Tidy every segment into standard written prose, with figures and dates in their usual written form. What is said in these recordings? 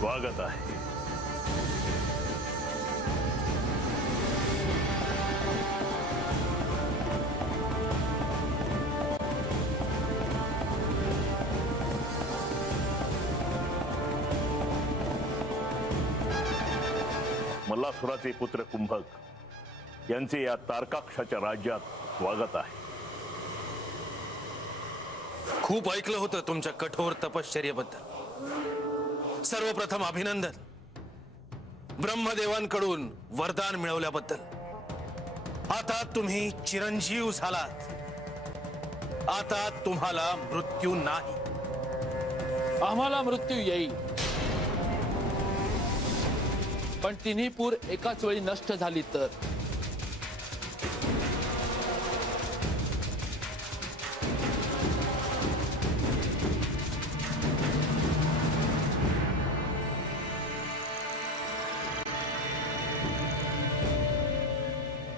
स्वागत आहे। मल्लासुराचे पुत्र कुंभक यांचे या तारकाक्षाच्या राज्यात स्वागत आहे। खूप ऐकलं होतं तुमच्या कठोर तपश्चर्येबद्दल। सर्वप्रथम अभिनंदन ब्रह्मदेवांकडून वरदान मिळवल्याबद्दल। आता तुम्ही चिरंजीव झालात। आता तुम्हाला मृत्यू नाही। आम्हाला मृत्यू येईल, पण तिन्ही पूर एकाच वेळी नष्ट झाली तर।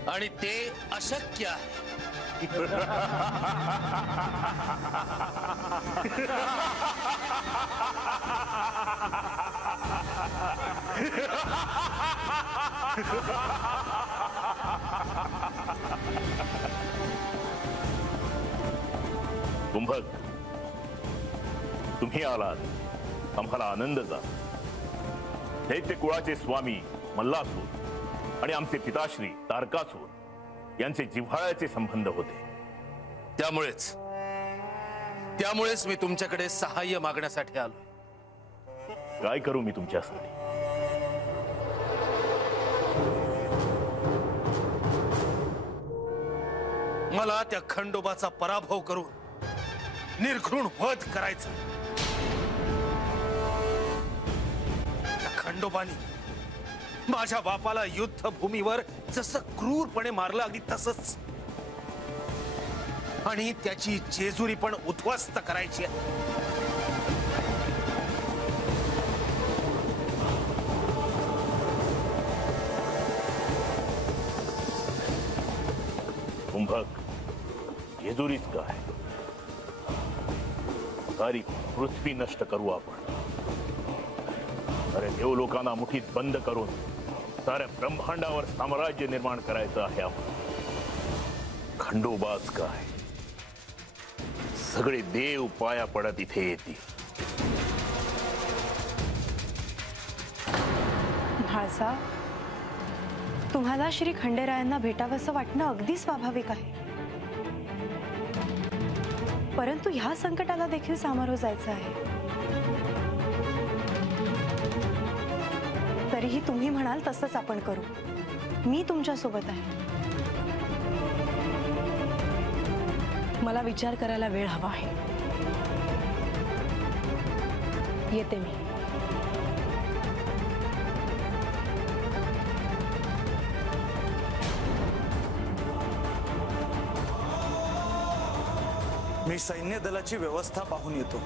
आणि ते अशक्य आहे। कुंभक, तुम्ही आलात, आम्हाला आनंद झाला। दैत्य कुळाचे स्वामी मल्लासूर आणि आमचे पिताश्री तारकासूर यांचे जिव्हाळ्याचे संबंध होते। त्यामुळेच मी तुमच्याकडे सहाय्य मागण्यासाठी आलो। काय करू मी तुमच्यासाठी? मला त्या खंडोबाचा पराभव करून निर्घृण वध करायचा। त्या खंडोबानी माझ्या बापाला युद्धभूमीवर जसं क्रूरपणे मारलं, अगदी तसंच। आणि त्याची जेजुरी पण उद्ध्वस्त करायची आहे। कुंभक, जेजुरीच काय, सारी पृथ्वी नष्ट करू आपण। अरे देवलोकांना मुठीत बंद करून साऱ्या ब्रह्मांडावर साम्राज्य निर्माण करायचं आहे आपण। खंडोबाच काय, सगळे देव पाया पडत इथे येतील। भाळसा, तुम्हाला श्री खंडेरायांना भेटावंसं वाटणं अगदी स्वाभाविक आहे, परंतु ह्या संकटाला देखील सामोरं जायचं आहे। तरीही तुम्ही म्हणाल तसंच आपण करू। मी तुमच्या सोबत आहे। मला विचार करायला वेळ हवा आहे। येते मी। मी सैन्य दलाची व्यवस्था पाहून येतो।